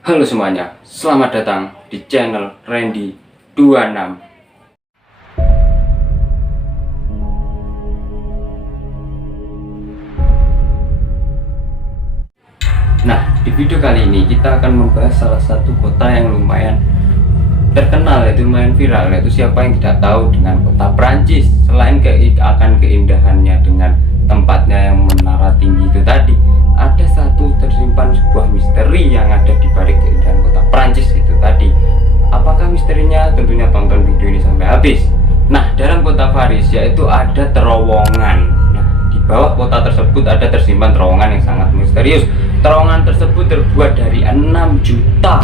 Halo semuanya, selamat datang di channel Randy 26. Nah, di video kali ini kita akan membahas salah satu kota yang lumayan terkenal, yaitu lumayan viral, yaitu siapa yang tidak tahu dengan kota Prancis. Selain akan keindahannya dengan tempatnya yang menara tinggi itu tadi, ada satu tersimpan sebuah misteri yang ada di balik keindahan kota Prancis itu tadi. Apakah misterinya? Tentunya tonton video ini sampai habis. Nah, dalam kota Paris yaitu ada terowongan. Nah, di bawah kota tersebut ada tersimpan terowongan yang sangat misterius. Terowongan tersebut terbuat dari 6 juta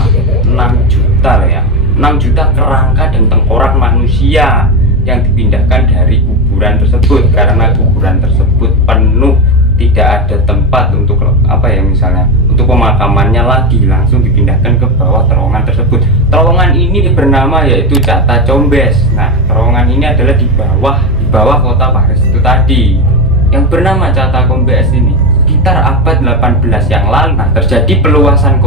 ya, 6 juta kerangka dan tengkorak manusia yang dipindahkan dari kuburan tersebut, karena kuburan tersebut penuh, tidak ada tempat untuk misalnya untuk pemakamannya lagi, langsung dipindahkan ke bawah terowongan tersebut. Terowongan ini bernama yaitu Catacombes. Nah, terowongan ini adalah di bawah kota Paris itu tadi, yang bernama Catacombes ini. Sekitar abad 18 yang lalu, terjadi peluasan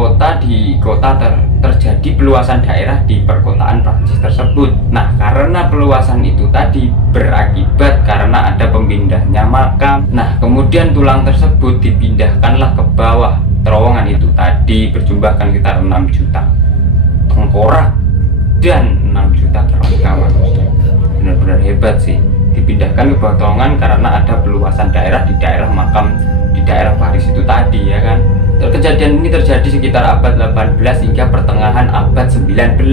terjadi peluasan daerah di perkotaan Prancis tersebut. Nah, karena peluasan itu tadi berakibat karena ada pemindahnya makam. Nah, kemudian tulang tersebut dipindahkanlah ke bawah terowongan itu tadi, berjumlah sekitar 6 juta tengkorak dan 6 juta kerangka manusia. Benar-benar hebat sih, dipindahkan ke bawah terowongan karena ada peluasan daerah di daerah makam di daerah Paris itu tadi, ya kan. Kejadian ini terjadi sekitar abad 18 hingga pertengahan abad 19.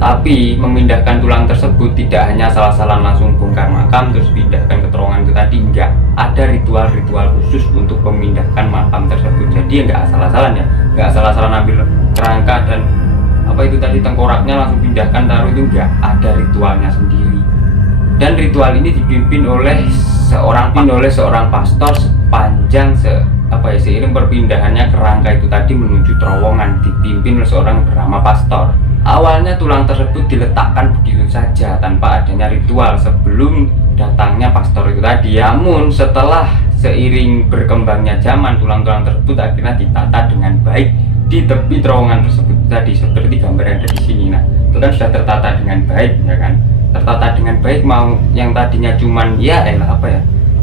Tapi memindahkan tulang tersebut tidak hanya salah-salah langsung bongkar makam terus pindahkan ke terowongan itu tadi, enggak. Ada ritual-ritual khusus untuk memindahkan makam tersebut. Jadi enggak asal-asalan ya, enggak asal-asalan ambil kerangka dan tengkoraknya langsung pindahkan taruh, itu enggak. Ada ritualnya sendiri. Dan ritual ini dipimpin oleh seorang pastor sepanjang seiring perpindahannya kerangka itu tadi menuju terowongan, dipimpin oleh seorang bernama pastor. Awalnya tulang tersebut diletakkan begitu saja tanpa adanya ritual sebelum datangnya pastor itu tadi. Namun setelah seiring berkembangnya zaman, tulang-tulang tersebut akhirnya ditata dengan baik di tepi terowongan tersebut tadi, seperti gambar yang ada di sini. Nah, itu kan sudah tertata dengan baik, ya kan. Tertata dengan baik, mau yang tadinya cuman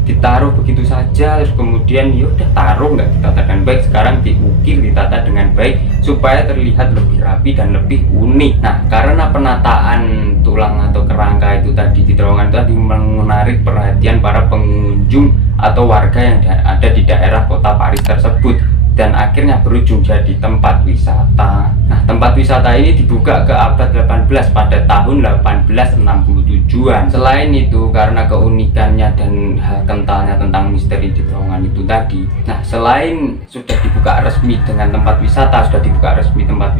ditaruh begitu saja, terus kemudian ya udah taruh, nggak ditata dengan baik, sekarang diukir, ditata dengan baik supaya terlihat lebih rapi dan lebih unik. Nah, karena penataan tulang atau kerangka itu tadi di terowongan itu tadi menarik perhatian para pengunjung atau warga yang ada di daerah kota Paris tersebut, dan akhirnya berujung jadi tempat wisata. Nah, tempat wisata ini dibuka ke abad 18 pada tahun 1867-an. Selain itu, karena keunikannya dan hal kentalnya tentang misteri di terowongan itu tadi, nah selain sudah dibuka resmi tempat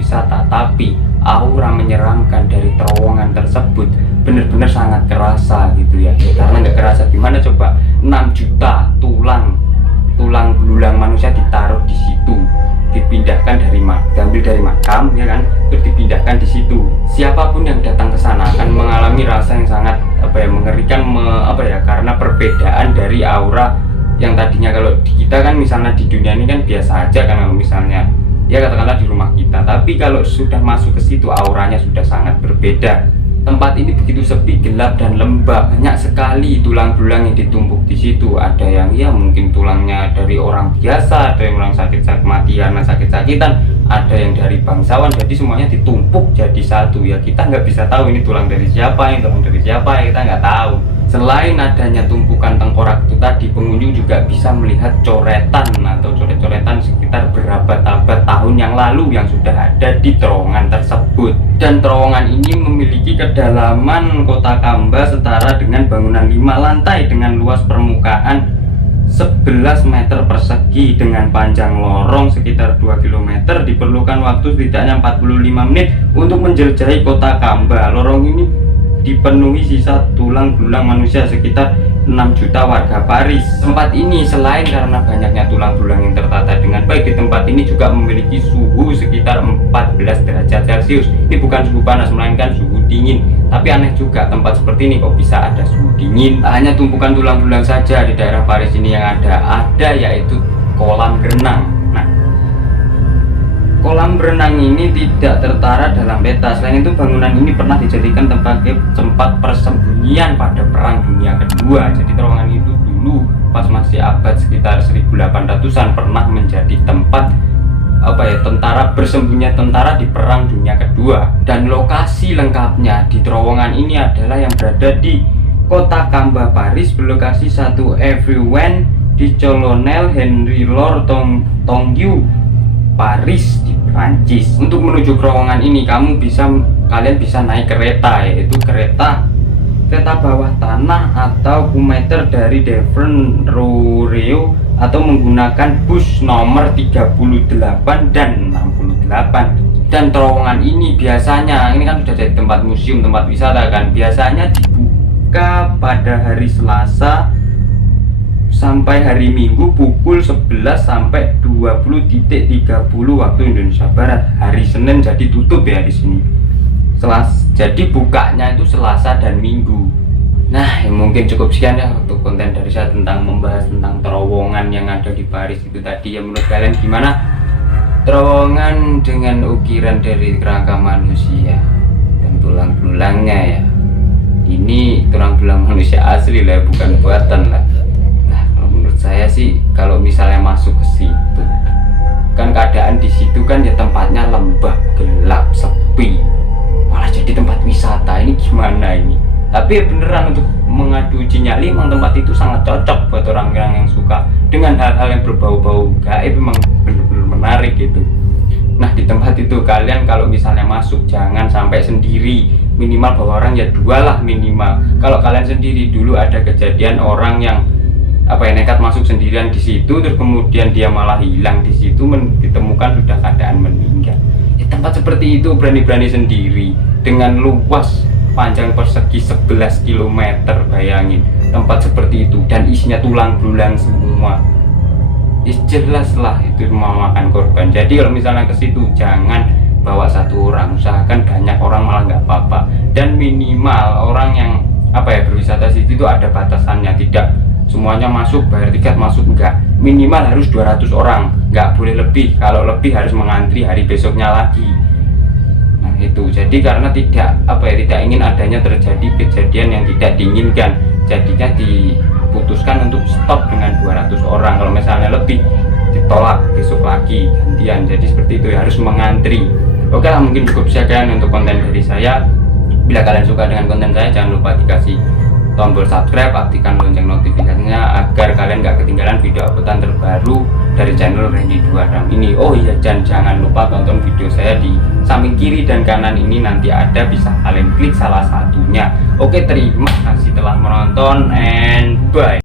wisata, tapi aura menyeramkan dari terowongan tersebut benar-benar sangat kerasa gitu ya. Karena nggak kerasa gimana coba, 6 juta tulang belulang manusia ditaruh di situ, dipindahkan diambil dari makam, ya kan, terus dipindahkan di situ. Siapapun yang datang ke sana akan mengalami rasa yang sangat mengerikan, karena perbedaan dari aura yang tadinya kalau di kita kan misalnya di dunia ini kan biasa aja kan, kalau misalnya ya katakanlah di rumah kita, tapi kalau sudah masuk ke situ auranya sudah sangat berbeda. Tempat ini begitu sepi, gelap dan lembab. Banyak sekali tulang belulang yang ditumpuk di situ. Ada yang ya mungkin tulangnya dari orang biasa, ada yang orang sakit-sakitan, ada yang dari bangsawan. Jadi semuanya ditumpuk jadi satu ya. Kita nggak bisa tahu ini tulang dari siapa, ini tulang dari siapa, kita nggak tahu. Selain adanya tumpukan tengkorak itu tadi, pengunjung juga bisa melihat coretan atau coret-coretan sekitar berabad-abad tahun yang lalu yang sudah ada di terowongan tersebut. Dan terowongan ini memiliki kedalaman kota Kamba setara dengan bangunan 5 lantai dengan luas permukaan 11 meter persegi dengan panjang lorong sekitar 2 km. Diperlukan waktu setidaknya 45 menit untuk menjelajahi kota Kamba. Lorong ini dipenuhi sisa tulang belulang manusia sekitar 6 juta warga Paris. Tempat ini selain karena banyaknya tulang belulang yang tertata dengan baik, di tempat ini juga memiliki suhu sekitar 14 derajat Celcius. Ini bukan suhu panas melainkan suhu dingin. Tapi aneh juga, tempat seperti ini kok bisa ada suhu dingin. Tak hanya tumpukan tulang belulang saja di daerah Paris ini yang ada yaitu kolam renang. Nah, kolam renang ini tidak tertara dalam peta. Selain itu, bangunan ini pernah dijadikan tempat persembunyian pada Perang Dunia Kedua. Jadi terowongan itu dulu pas masih abad sekitar 1800-an pernah menjadi tempat tentara bersembunyi tentara di Perang Dunia Kedua. Dan lokasi lengkapnya di terowongan ini adalah yang berada di Kota Kamba, Paris, berlokasi 1 Avenue di Colonel Henry Lord Tongiu, Paris di Prancis. Untuk menuju terowongan ini kalian bisa naik kereta, yaitu kereta bawah tanah atau komuter dari Devon Roureo, atau menggunakan bus nomor 38 dan 68. Dan terowongan ini biasanya, ini kan sudah jadi tempat museum, tempat wisata kan, biasanya dibuka pada hari Selasa sampai hari Minggu pukul 11 sampai 20.30 waktu Indonesia Barat. Hari Senin jadi tutup ya di sini. Jadi bukanya itu Selasa dan Minggu. Nah, mungkin cukup sekian ya untuk konten dari saya tentang membahas tentang terowongan yang ada di Paris itu tadi. Ya, menurut kalian gimana? Terowongan dengan ukiran dari kerangka manusia dan tulang-tulangnya ya. Ini tulang-tulang manusia asli lah, bukan buatan lah. Saya sih kalau misalnya masuk ke situ kan keadaan di situ kan ya tempatnya lembab, gelap, sepi, malah jadi tempat wisata. Ini gimana ini? Tapi beneran untuk mengadu uji nyali, memang tempat itu sangat cocok buat orang-orang yang suka dengan hal-hal yang berbau-bau gaib. Memang bener-bener menarik gitu. Nah, di tempat itu kalian kalau misalnya masuk jangan sampai sendiri, minimal bawa orang ya 2 lah minimal. Kalau kalian sendiri, dulu ada kejadian orang yang nekat masuk sendirian di situ, terus kemudian dia malah hilang di situ, ditemukan sudah keadaan meninggal. Tempat seperti itu berani-berani sendiri dengan luas panjang persegi 11 km, bayangin tempat seperti itu dan isinya tulang belulang semua. Jelas lah itu memakan korban. Jadi kalau misalnya ke situ jangan bawa 1 orang, usahakan banyak orang, malah nggak apa-apa. Dan minimal orang yang berwisata situ itu ada batasannya, tidak semuanya masuk bayar tiket masuk, enggak, minimal harus 200 orang, nggak boleh lebih. Kalau lebih harus mengantri hari besoknya lagi. Nah itu, jadi karena tidak ingin adanya terjadi kejadian yang tidak diinginkan, jadinya diputuskan untuk stop dengan 200 orang. Kalau misalnya lebih ditolak besok lagi gantian. Jadi seperti itu ya, harus mengantri. Oke lah, mungkin cukup sekian untuk konten dari saya. Bila kalian suka dengan konten saya, jangan lupa dikasih tombol subscribe, aktifkan lonceng notifikasinya agar kalian gak ketinggalan video uploadan terbaru dari channel Randy 2RAM ini. Oh iya, dan jangan lupa tonton video saya di samping kiri dan kanan ini, nanti ada, bisa kalian klik salah satunya. Oke, terima kasih telah menonton and bye.